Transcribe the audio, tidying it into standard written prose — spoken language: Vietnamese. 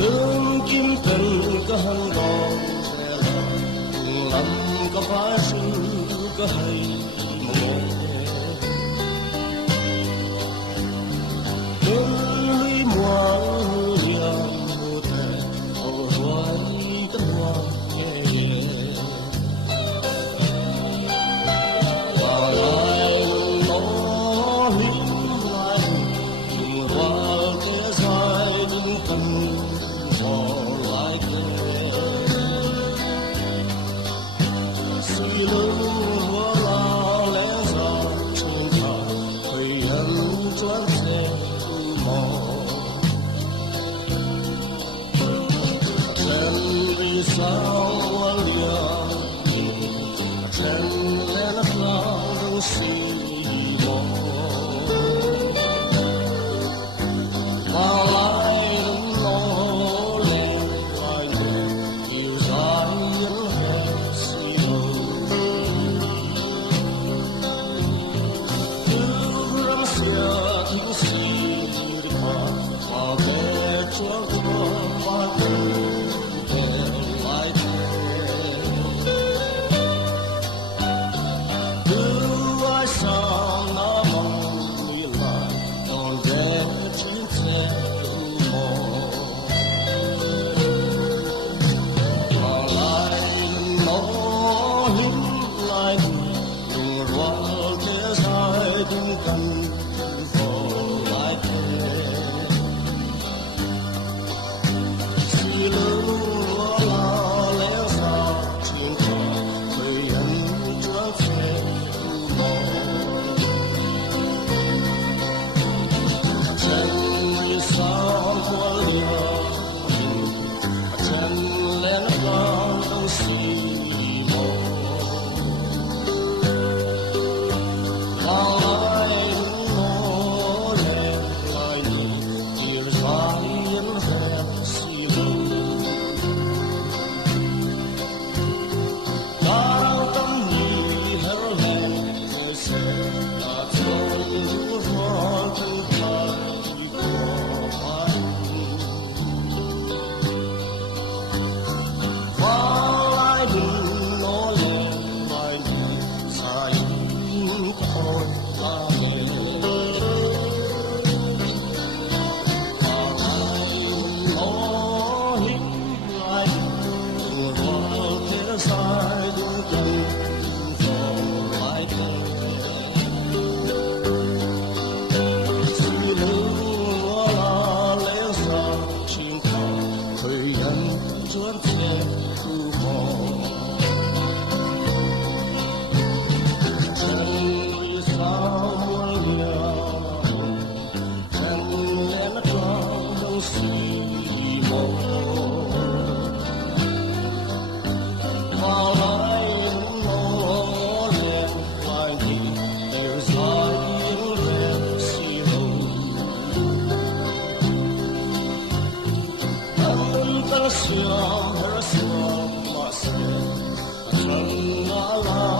lương kim tình có hân đòn lắm có phá sinh có hay mồ lưới muang yang mùa hè hầu hoài cánh hoa nhẹ và lại nó hiếm lại hoa kia dài đứng cần họ lại kia suy lưng hoa la lẽ ra trên thảo thầy hắn choán xe mò trên vì sao hoa liang trên lẽ nắp lao đông xì mò và lại đứng lo lẽ lại nhẹ yêu dài nhân hẹn xì lơ yêu rắm xìa thính xì đi qua và về chúa chúa và tình về lại yêu ai sao nó mong mi lại còn để chiến xe mò và lại nó hiếm lại đừng loạn thế dài đừng cần phò lại suy lưng hoa la lẽ ra trên thảo thầy hắn choán xe mò chân như sao hoa liang chân lẽ nắp lao đông xì mò và lại đứng ngó lẽ lại nhìn yêu dài nhân hẹn xì lơ đang tâm nhị hẹn hẹn thời sẽ là trôi lũ hoa thân thay của anh và lại đừng nó lẽ lại nhìn dài thôi là nghề và lại nó hiếm lại đừng vào thế dài đừng cần vào lại suy lưng hoa la lẽ ra trên thảo thầy hắn choán xe mò chân như sao hoa liang chân lẽ nắp lao đông xì mò và lại nó lẽ lại nhìn yêu dài nhân hẹn xì lơ tan tan xiang her xiang ma se chân ngã la